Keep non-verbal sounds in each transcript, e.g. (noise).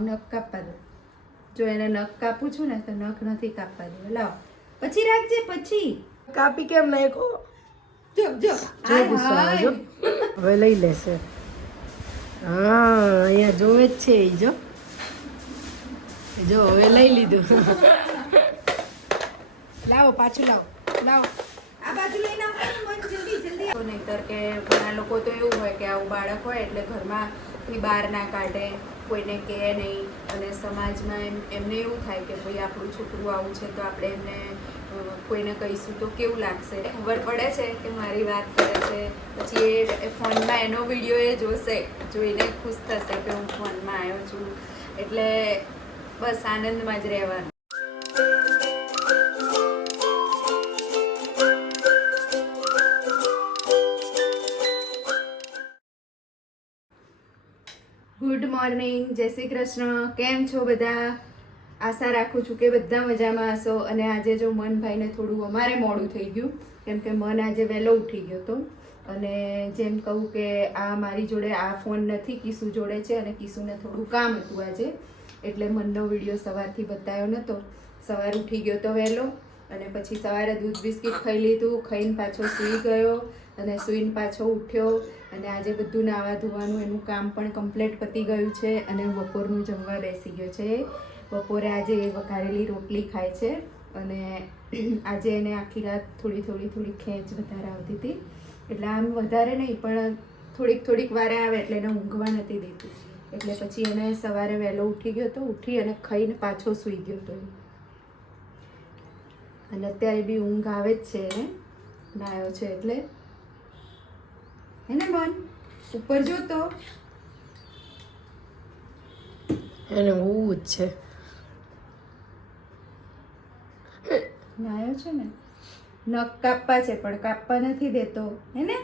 નખ કાપવા દો. જો એને નખ કાપું છું ને તો નખ નથી કાપવા દો લાવો. પછી રાખજે પછી. કાપી કેમ નાખો જો જો. હવે લઈ લેશે. હા અહીંયા જોવે જ છે એ જો. જો હવે લઈ લીધું. લાવો પાછું લાવો. લાવો. આ બાજુ લઈને આવવાનું જલ્દી જલ્દી. નહીતર કે ઘણા લોકો તો એવું હોય કે આવું બાળક હોય એટલે ઘરમાંથી બહાર ના કાઢે, કોઈને કહે નહીં. અને સમાજમાં એમ, એમને એવું થાય કે ભાઈ આપણું છોકરું આવું છે તો આપણે એમને કોઈને કહીશું તો કેવું લાગશે? ખબર પડે છે કે મારી વાત કરે છે. પછી એ ફોનમાં એનો વીડિયો એ જોશે, જોઈને ખુશ થશે કે હું ફોનમાં આવ્યો છું. એટલે બસ આનંદમાં જ રહેવાનું. ગુડ મોર્નિંગ, જય શ્રી કૃષ્ણ. કેમ છો બધા? આશા રાખું છું કે બધા મજામાં હશો. અને આજે જો મનભાઈને થોડું અમારે મોડું થઈ ગયું, કેમ કે મન આજે વહેલો ઉઠી ગયો હતો. અને જેમ કહું કે આ મારી જોડે આ ફોન નથી, કિસુ જોડે છે અને કિસુને થોડું કામ હતું આજે. એટલે મનનો વીડિયો સવારથી બતાવ્યો નહોતો સવાર ઉઠી ગયો તો વહેલો, અને પછી સવારે દૂધ બિસ્કિટ ખાઈ લીધું, ખાઈને પાછો સૂઈ ગયો, અને સૂઈને પાછો ઉઠ્યો અને આજે બધું નાવા ધોવાનું, એનું કામ પણ કમ્પ્લીટ પતી ગયું છે અને બપોરનું જમવા બેસી ગયો છે. બપોરે આજે એ વઘારેલી રોટલી ખાય છે અને (clears throat) આજે એને આખી રાત થોડી થોડી થોડી ખેંચ વધારે આવતી હતી. એટલે આમ વધારે નહીં, પણ થોડીક થોડીક વારે આવે એટલે એને ઊંઘવા નથી દીધી એટલે પછી એને સવારે વહેલો ઉઠી ગયો હતો ઉઠી અને ખાઈને પાછો સૂઈ ગયો તો. અને અત્યારે બી ઊંઘ આવે જ છે એને નાયો છે એટલે. હે ને મન ઉપર જોતો એને હોવું જ છે. નાયો છે ને? નખ કાપવા છે પણ કાપવા નથી દેતો. હે ને?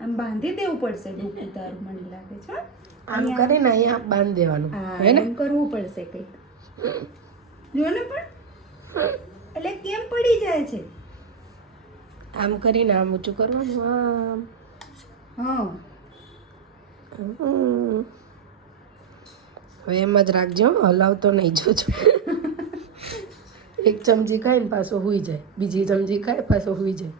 આમ બાંધી દેવું પડશે ડૂબું તારું મને લાગે છે આમ કરીને અહીંયા બાંધી દેવાનું. હા હે ને? કરવું પડશે કંઈક. જો ને પણ? એટલે કેમ પડી જાય છે? આમ કરીને આમ ઊંચું કરવાનું આમ. હા. હવે એમ જ રાખજો હલાવતો નહીં જોજો. એક ચમચી ખાઈને પાછો હુઈ જાય બીજી ચમચી ખાય પાછો હુઈ જાય.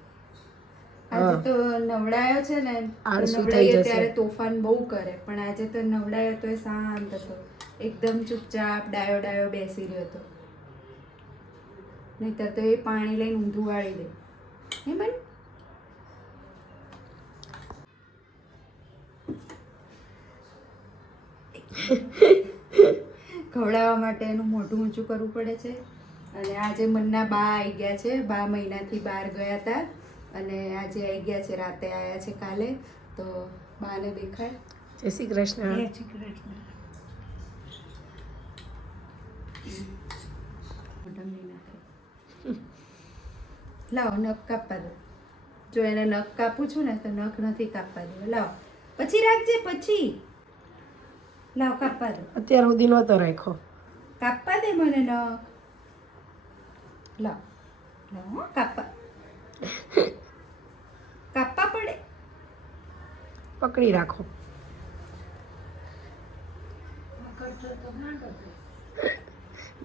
આજે તો નવડાયો છે ને આળસુ થઈ જશે. ત્યારે તોફાન બહુ કરે પણ આજે તો નવડાયો તો એ શાંત હતો. એકદમ ચૂપચાપ ડાયો ડાયો બેસી રહ્યો હતો. નહીતર તો એ પાણી લઈને ઊંધું વાળી દે. હે બન? ખવડાવવા માટે એનું મોઢું ઊંચું કરવું પડે છે. અને આજે મનના બા આવી ગયા છે. બા મહિનાથી બહાર ગયા હતા અને આજે આવી ગયા છે રાતે આવ્યા છે કાલે. તો બાને દેખાય જય શ્રી કૃષ્ણ. મોઢામાં નહીં નાખે. (laughs) લાવો નખ કાપવા દો. જો એને નખ કાપું છું ને તો નખ નથી કાપવા દો લાવો. પછી રાખજે પછી. લાવ કાપવા દો. અત્યાર સુધી નહોતો રાખ્યો. કાપવા દે મને નખ. લાવ. લાવ હો, કાપવા. કાપવા પડે? પકડી રાખો.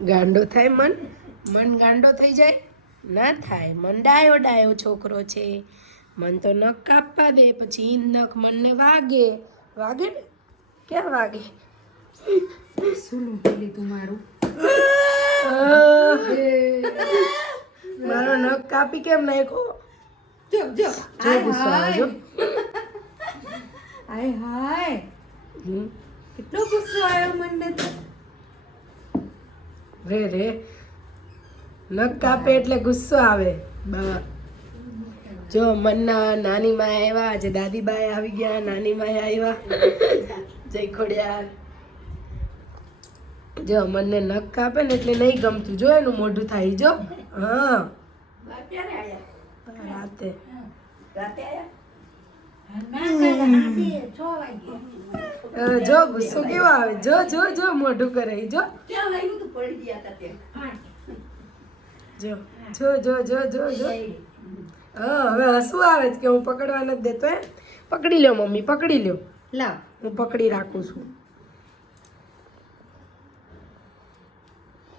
ગાંડો થાય મન. મન ગાંડો થઈ જાય? ના થાય. મન ડાયો ડાયો છોકરો છે. મન તો નખ કાપવા દે પછી નખ મનને વાગે. વાગે ને? ક્યાં વાગે? લૂંટી લીધું મારું? મારો નખ કાપી કેમ નાખ્યો? જો જો. જો ગુસ્સો આવે હાય. હાય. કેટલો ગુસ્સો આવ્યો મને તો? રે રે. નખ કાપે એટલે ગુસ્સો આવે. બા. જો મનના નાની માં આવ્યા, આજે દાદી બાએ આવી ગયા, નાની માં આવ્યા. (laughs) જય ખોડિયાર. જો મને નખ કાપે ને એટલે નહીં ગમતું. જો એનું મોઢું થાય, જો. હા. રાતે. જો, ગુસ્સો કેવો આવે? જો જો જો, મોઢું કરે જો. પડી જો જો જો જો જો જો જો. હા હવે હસવું આવે છે કે હું પકડવા નથી દેતો હે પકડી લ્યો મમ્મી પકડી લ્યો. લા હું પકડી રાખું છું.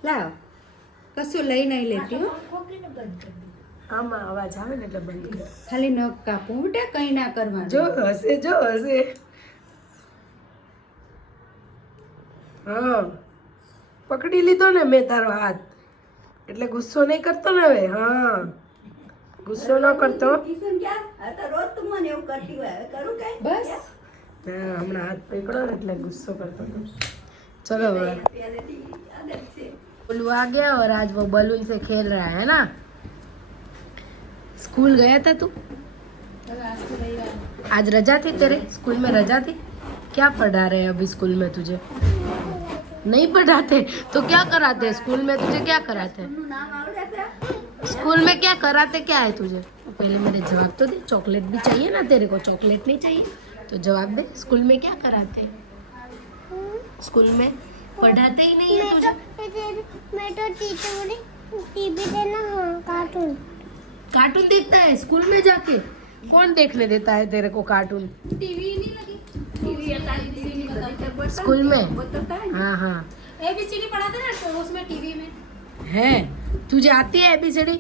લાવ. કશું લઈ નહીં લેતી આમાં અવાજ આવે ને એટલે બંધ કર. ખાલી નખ કાપું બેટા કંઈ ના કરવા જો હશે જો હશે હા. પકડી લીધો ને મેં તારો હાથ. એટલે ગુસ્સો નહીં કરતો ને હવે હા ગુસ્સો ન કરતો બસ હા, હમણાં હાથ પકડો ને એટલે ગુસ્સો કરતો હતો चलो હવે उल्लू आ गया और आज वो बलून से खेल रहा है ना स्कूल गया था तू आज रजा थी तेरे स्कूल में रजा थी क्या पढ़ा रहे हैं अभी स्कूल में तुझे नहीं पढ़ाते? तो क्या कराते? स्कूल में तुझे क्या कराते? स्कूल में क्या कराते? क्या है तुझे? पहले मेरे जवाब तो दे। चॉकलेट भी चाहिए ना तेरे को? चॉकलेट नहीं चाहिए? तो जवाब दे। स्कूल में क्या कराते? स्कूल में पढ़ाते ही नहीं है तुझे? मैं तो टीचर टीवी देना हाँ कार्टून। कार्टून देखता है स्कूल में जाके? कौन देखने देता है तेरे को कार्टून? स्कूल में? हाँ हाँ। एबीसीडी पढ़ाते ना तो उसमें टीवी में। है? तुझे आती है एबीसीडी?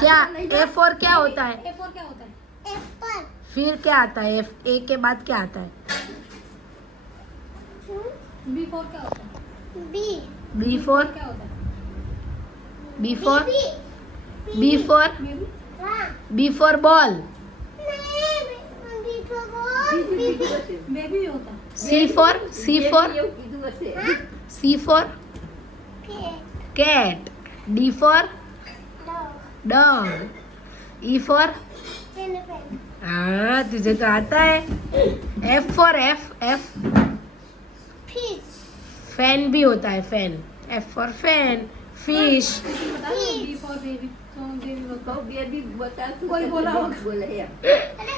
क्या? ए फोर क्या होता है? ए फोर क्या होता है? फिर क्या आता है? एफ़ ए के बाद क्या आता है? बी फोर क्या होता है? बी बी फोर क्या होता है? B for B for B for ball C for C for C for cat D for dog E for हाँ तुझे तो आता है. F for F F fan भी होता है fan F for fan fish बता दो बी फॉर बेबी तो बेबी बताओ कोई बोला होगा। (laughs)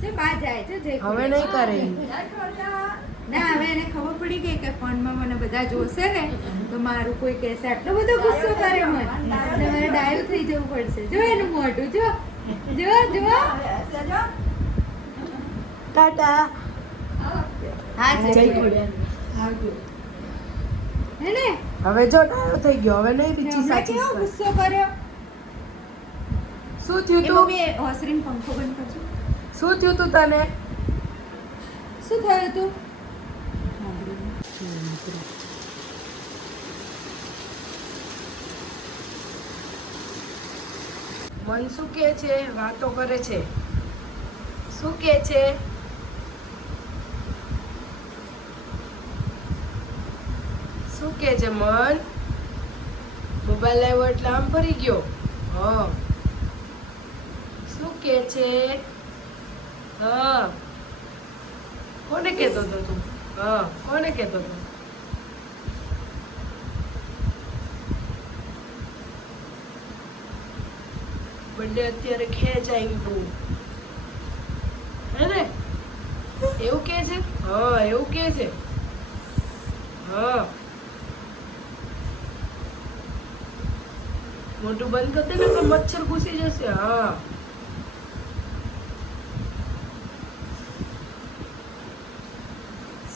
હવે નહીં કરે. ના હવે એને ખબર પડી ગઈ કે ફોનમાં મને બધા જોશે ને તો મારું કોઈ કહેશે. આટલો બધો ગુસ્સો કરે મને. એટલે મારે ડાયલ થઈ જવું પડશે. જો એનું મોઢું જો. જો જો. ટાટા. હા હે ને? હવે જો ડાયો થઈ ગયો. હવે નહીં બીજી સાચી ગુસ્સો કર્યો? શું થયું તું? હોસરીન પંખો બંધ કરજો શું થયું તું તને? શું થયું તું? મન શું કે છે? વાતો કરે છે. શું કે છે? શું કે છે મન? મોબાઈલ લાવ્યો એટલે આમ ફરી ગયો. હ. શું કે છે? હા કોને કહેતો હતો તું હા કોને કહેતો હતો બર્થડે અત્યારે ખેંચાઈ ગયું હે ને એવું કે છે હા એવું કે છે હા મોટું બંધ કરી દે ને તો મચ્છર ઘૂસી જશે હા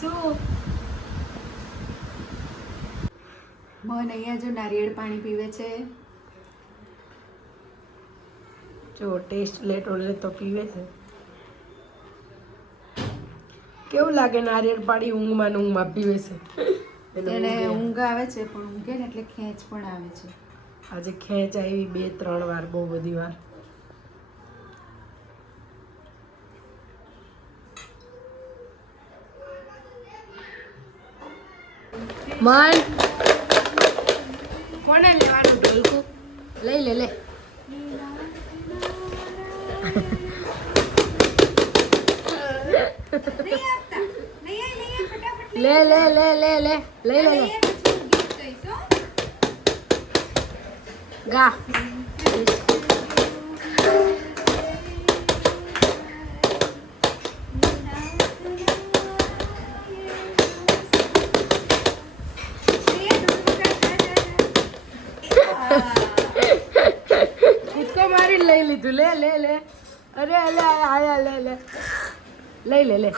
શું? મન અહીંયા જો નારિયેળ પાણી પીવે છે. જો ટેસ્ટ લેટો લેતો પીવે છે. કેવું લાગે નારિયેળ પાણી ઊંઘમાં ઊંઘમાં પીવે છે? (laughs) એને એને ઊંઘ આવે. છે પણ ઊંઘે ને એટલે ખેંચ પણ આવે છે. આજે ખેંચ આવી બે ત્રણ વાર બહુ બધી વાર. માન કોને લેવાનું ઢોલકું લઈ લે લે. લે લે લે લે લે. લઈ લે લે. ગા. લીધું લે લે લે. અરે લે આયા લે લે. લઈ લે લે.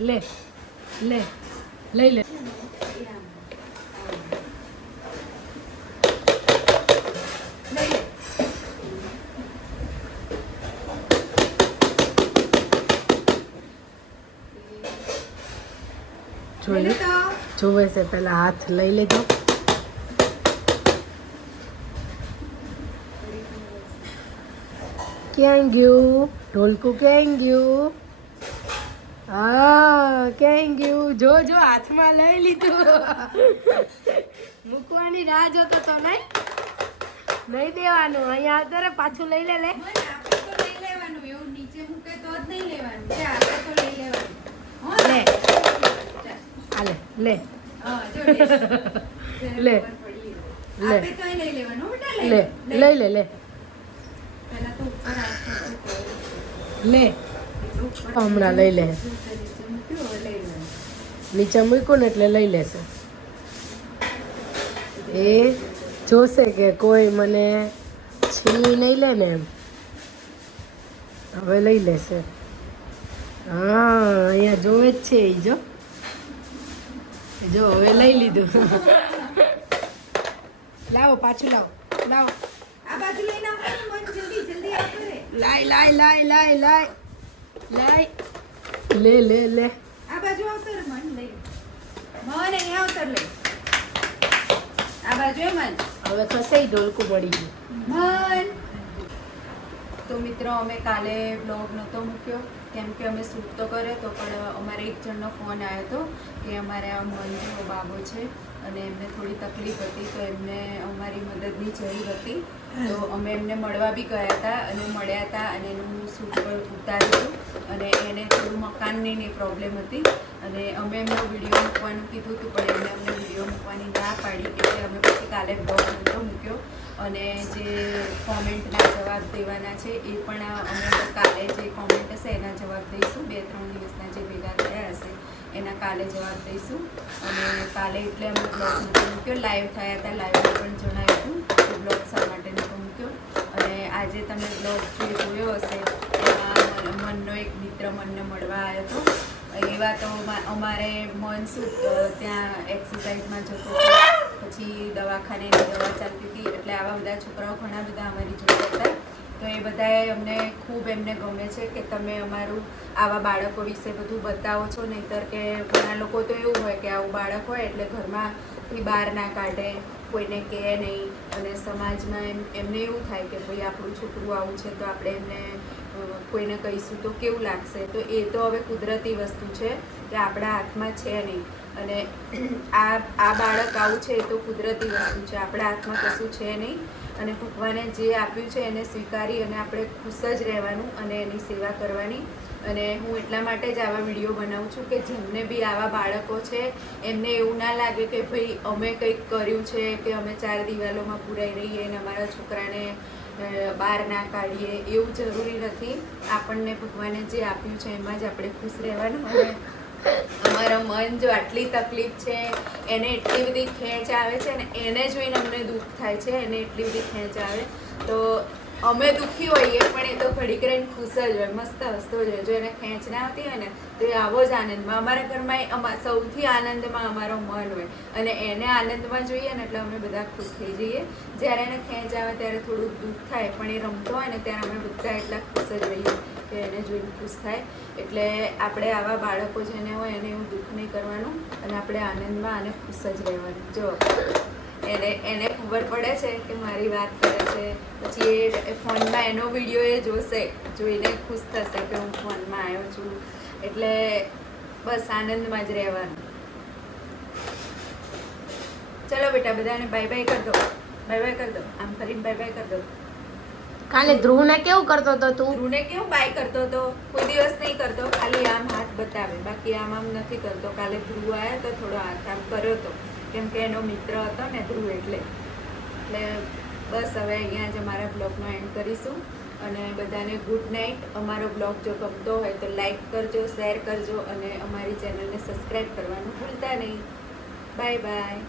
લે લે લઈ લે. જોયું? જોવે છે પહેલાં હાથ લઈ લેજો. ક્યાં ગયું ઢોલકું ક્યાં ગયું હા ક્યાં ગયું જો જો હાથમાં લઈ લીધું. મૂકવાની રાહ જોતો તો નહીં? નહીં દેવાનું. અહીંયા અત્યારે પાછું લઈ લે લે. લે. લે. લે. લે. લે. લઈ લે લે. લે. હમણાં લઈ લે. નીચે મૂક્યું ને એટલે લઈ લેશે. એ જોશે કે કોઈ મને છીનવી નહીં લે ને એમ. હવે લઈ લેશે. હા, અહીંયા જોવે જ છે એ જો. જો, હવે લઈ લીધું. લાવો, પાછું લાવો. લાવો. આ બાજુ લઈને આવો જલ્દી જલ્દી લાય લાય લાય લાય લાય. લાય. લે લે લે. આ બાજુ આવતો મન લઈ મન અહીંયા અવતર લે. આ બાજુ એ મન. હવે ખસાઈ ઢોલકું પડી ગયું. મન. તો મિત્રો અમે કાલે બ્લોગ નહોતો મૂક્યો. કેમ કે અમે શૂટ તો કર્યો તો પણ અમારે એક જણનો ફોન આવ્યો હતો કે અમારે આ મન જેવો બાબો છે. અને એમને થોડી તકલીફ હતી તો એમને અમારી મદદની જરૂર હતી. તો અમે એમને મળવા બી ગયા હતા અને મળ્યા હતા અને એનું સૂટ પણ ઉતાર્યું અને એને થોડું મકાનની ને પ્રોબ્લેમ હતી અને અમે એમનો વીડિયો મૂકવાનું કીધું હતું, પણ એમને અમને વીડિયો મૂકવાની ના પાડી એટલે અમે પછી કાલે બ્લોગ નહોતો મૂક્યો. અને જે કોમેન્ટના જવાબ દેવાના છે એ પણ અમે કાલે જે કોમેન્ટ હશે એના જવાબ દઈશું. બે, ત્રણ દિવસના જે ભેગા થયા હશે એના કાલે જવાબ દઈશું. અને કાલે એટલે અમે બ્લોગ મૂક્યો. લાઈવ થયા હતા. લાઈવમાં પણ જણાવ્યું બ્લોગ શા માટે આજે તમે બ્લોગ જે જોયો હશે, એમાં મનનો એક મિત્ર મનને મળવા આવ્યો હતો. એવા તો અમારે મન શું ત્યાં એક્સરસાઇઝમાં જતો હતો. પછી દવાખાને દવા ચાલતી હતી, એટલે આવા બધા છોકરાઓ ઘણા બધા અમારી જોડે હતા. તો એ બધાએ અમને ખૂબ એમને ગમે છે કે તમે અમારું, આવા બાળકો વિશે બધું બતાવો છો. નહીંતર કે ઘણા લોકો તો એવું હોય કે આવું બાળક હોય એટલે ઘરમાંથી બહાર ના કાઢે, કોઈને કહે નહીં. અને સમાજમાં એમ, એમને એવું થાય કે ભાઈ આપણું છોકરું આવું છે તો આપણે એમને કોઈને કહીશું તો કેવું લાગશે? તો એ તો હવે કુદરતી વસ્તુ છે કે આપણા હાથમાં છે નહીં. અને આ આ બાળક આવું છે એ તો કુદરતી વસ્તુ છે. આપણા હાથમાં કશું છે નહીં. અને ભગવાને જે આપ્યું છે એને સ્વીકારી અને આપણે ખુશ જ રહેવાનું અને એની સેવા કરવાની અને હું એટલા માટે જ આવા વીડિયો બનાવું છું કે જેમને બી આવા બાળકો છે, એમને એવું ના લાગે કે ભાઈ અમે કંઈક કર્યું છે કે અમે ચાર દિવાલોમાં પુરાઈ રહીએ અને અમારા છોકરાને બહાર ના કાઢીએ, એવું જરૂરી નથી. આપણને ભગવાને જે આપ્યું છે એમાં જ આપણે ખુશ રહેવાનું અને અમારા મન જો આટલી તકલીફ છે, એને એટલી બધી ખેંચ આવે છે ને એને જોઈને અમને દુઃખ થાય છે, એને એટલી બધી ખેંચ આવે. તો અમે દુઃખી હોઈએ, પણ એ તો ઘડીક રહીને ખુશ જ હોય, મસ્ત હસતો જ હોય. જો એને ખેંચ ના આવતી હોય ને, તો એ આવો જ આનંદમાં. અમારા ઘરમાં અમા, સૌથી આનંદમાં અમારો મન હોય. અને એને આનંદમાં જોઈએ ને, એટલે અમે બધા ખુશ થઈ જઈએ. જ્યારે એને ખેંચ આવે, ત્યારે થોડું દુઃખ થાય, પણ એ રમતો હોય ને, ત્યારે અમે બધા એટલા ખુશ જ રહીએ કે એને જોઈને ખુશ થાય. એટલે આપણે આવા બાળકો જેને હોય એને એવું દુઃખ નહીં કરવાનું અને આપણે આનંદમાં અને ખુશ જ રહેવાનું. જો. એને એને ખબર પડે છે કે મારી વાત કરે છે. પછી એ ફોનમાં એનો વીડિયો એ જોશે જોઈને ખુશ થશે કે હું ફોનમાં આવ્યો છું. એટલે બસ આનંદમાં જ રહેવાનું. ચલો બેટા બધાને બાય બાય કરી દો. બાય બાય કરી દો. આમ ફરીને બાય બાય કરી દો. કાલે ધ્રુવને કેવું કરતો હતો તું? ધ્રુવને કેવું બાય કરતો હતો? કોઈ દિવસ નહીં કરતો ખાલી આમ હાથ બતાવે. બાકી આમ આમ નથી કરતો. કાલે ધ્રુવ આવ્યો તો થોડો હાથ આમ કર્યો હતો કેમ કે એનો મિત્ર હતો ને ધ્રુવ એટલે. એટલે બસ હવે અહીંયા જ અમારા બ્લોગનો એન્ડ કરીશું. અને બધાને ગુડ નાઇટ. અમારો બ્લોગ જો ગમતો હોય તો લાઈક કરજો, શેર કરજો અને અમારી ચેનલને સબસ્ક્રાઈબ કરવાનું ભૂલતા નહીં. Bye bye.